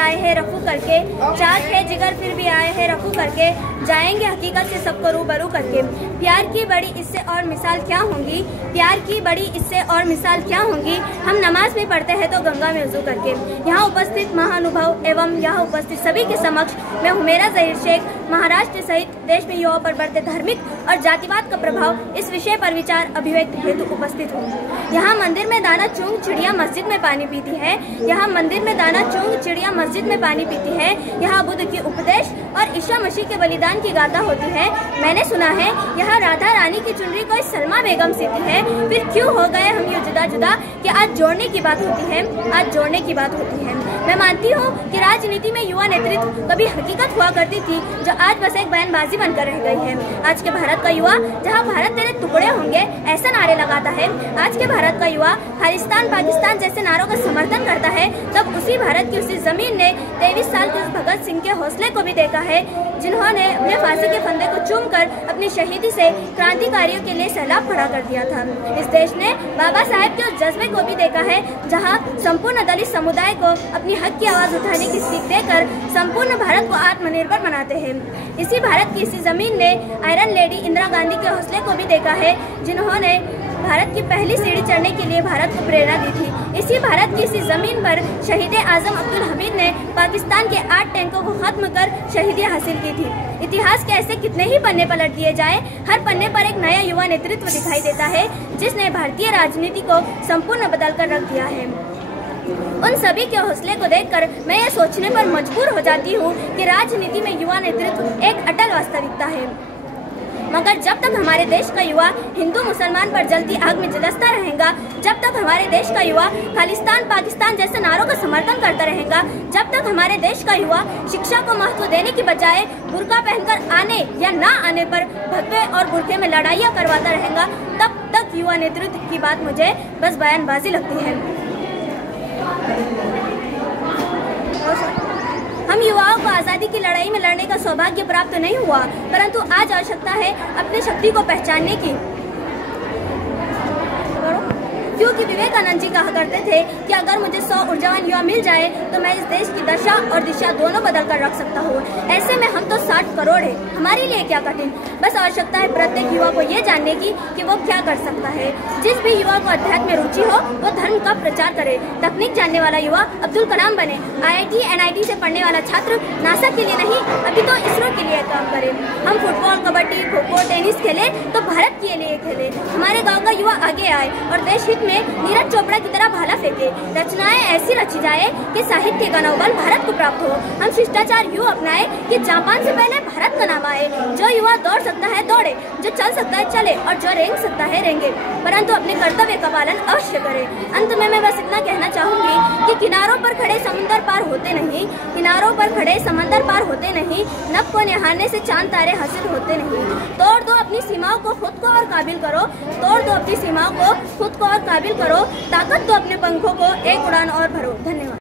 आए हैं रफू करके, चाक है जिगर फिर भी आए हैं रफू करके, जाएंगे हकीकत से सबको रूबरू करके। प्यार की बड़ी इससे और मिसाल क्या होंगी, प्यार की बड़ी इससे और मिसाल क्या होंगी, हम नमाज में पढ़ते हैं तो गंगा में वुज़ू करके। यहाँ उपस्थित महानुभाव एवं यहाँ उपस्थित सभी के समक्ष मैं हुमेरा ज़हीर शेख महाराष्ट्र सहित देश में युवाओं पर बढ़ते धार्मिक और जातिवाद का प्रभाव इस विषय पर विचार अभिव्यक्ति हेतु उपस्थित हूँ। यहाँ मंदिर में दाना चूंग चिड़िया मस्जिद में पानी पीती है, यहाँ मंदिर में दाना चूंग चिड़िया मस्जिद में पानी पीती है। यहाँ बुद्ध की उपदेश और ईसा मसीह के बलिदान की गाथा होती है। मैंने सुना है यहाँ राधा रानी की चुनरी कोई सलमा बेगम सीती है। फिर क्यों हो गए हम ये जुदा जुदा कि आज जोड़ने की बात होती है, आज जोड़ने की बात होती है। मैं मानती हूँ कि राजनीति में युवा नेतृत्व कभी हकीकत हुआ करती थी जो आज बस एक बयानबाजी बनकर रह गई है। आज के भारत का युवा जहाँ भारत तेरे टुकड़े होंगे ऐसा नारे लगाता है, आज के भारत का युवा खालिस्तान पाकिस्तान जैसे नारों का समर्थन करता है, तब उसी भारत की उसी जमीन ने 23 साल के भगत सिंह के हौसले को भी देखा है, जिन्होंने अपने फांसी के फंदे को चूमकर अपनी शहीदी से क्रांतिकारियों के लिए सैलाब खड़ा कर दिया था। इस देश ने बाबा साहेब के उस जज्बे को भी देखा है जहां संपूर्ण दलित समुदाय को अपनी हक की आवाज उठाने की सीख देकर संपूर्ण भारत को आत्मनिर्भर बनाते हैं। इसी भारत की इसी जमीन ने आयरन लेडी इंदिरा गांधी के हौसले को भी देखा है, जिन्होंने भारत की पहली सीढ़ी चढ़ने के लिए भारत को प्रेरणा दी थी। इसी भारत की इसी जमीन पर शहीद आजम अब्दुल हमीद ने पाकिस्तान के 8 टैंकों को खत्म कर शहीदी हासिल की थी। इतिहास के ऐसे कितने ही पन्ने पलट दिए जाए, हर पन्ने पर एक नया युवा नेतृत्व दिखाई देता है जिसने भारतीय राजनीति को संपूर्ण बदल कर रख दिया है। उन सभी के हौसले को देखकर मैं ये सोचने पर मजबूर हो जाती हूँ कि राजनीति में युवा नेतृत्व एक अटल वास्तविकता है, मगर जब तक हमारे देश का युवा हिंदू मुसलमान पर जलती आग में झुलसता रहेगा, जब तक हमारे देश का युवा खालिस्तान पाकिस्तान जैसे नारों का समर्थन करता रहेगा, जब तक हमारे देश का युवा शिक्षा को महत्व देने की बजाय बुर्का पहनकर आने या ना आने पर भगवे और बुर्के में लड़ाइयाँ करवाता रहेगा, तब तक युवा नेतृत्व की बात मुझे बस बयानबाजी लगती है। हम युवाओं को आज़ादी की लड़ाई में लड़ने का सौभाग्य प्राप्त नहीं हुआ, परंतु आज आवश्यकता है अपनी शक्ति को पहचानने की, क्योंकि विवेकानंद जी कहा करते थे कि अगर मुझे 100 ऊर्जावान युवा मिल जाए तो मैं इस देश की दशा और दिशा दोनों बदल कर रख सकता हूँ। ऐसे में हम तो 60 करोड़ है, हमारे लिए क्या कठिन, बस आवश्यकता है प्रत्येक युवा को ये जानने की कि वो क्या कर सकता है। जिस भी युवा को अध्यात्म में रुचि हो वो धर्म का प्रचार करे, तकनीक जानने वाला युवा अब्दुल कलाम बने, IIT NIT से पढ़ने वाला छात्र नासा के लिए नहीं अभी तो इसरो के लिए काम करे। हम फुटबॉल कबड्डी खो खो टेनिस खेले तो भारत के लिए खेले, हमारे गाँव का युवा आगे आए और देश हित में नीरज चोपड़ा की तरह भाला फेंके, रचनाएं ऐसी रची जाए कि साहित्य का नवबल भारत को प्राप्त हो। हम शिष्टाचार यूँ अपनाए कि जापान से पहले भारत का नाम आए। जो युवा दौड़ सकता है दौड़े, जो चल सकता है चले और जो रेंग सकता है रेंगे, परंतु अपने कर्तव्य का पालन अवश्य करे। अंत में मैं बस इतना कहना चाहूंगी कि किनारों पर खड़े समुद्र पार होते नहीं, किनारों पर खड़े समंदर पार होते नहीं, नभ को निहारने से चांद तारे हासिल होते नहीं। तोड़ दो अपनी सीमाओं को खुद को और काबिल करो, तोड़ दो अपनी सीमाओं को खुद को और काबिल करो, ताकत दो अपने पंखों को, एक उड़ान और भरो। धन्यवाद।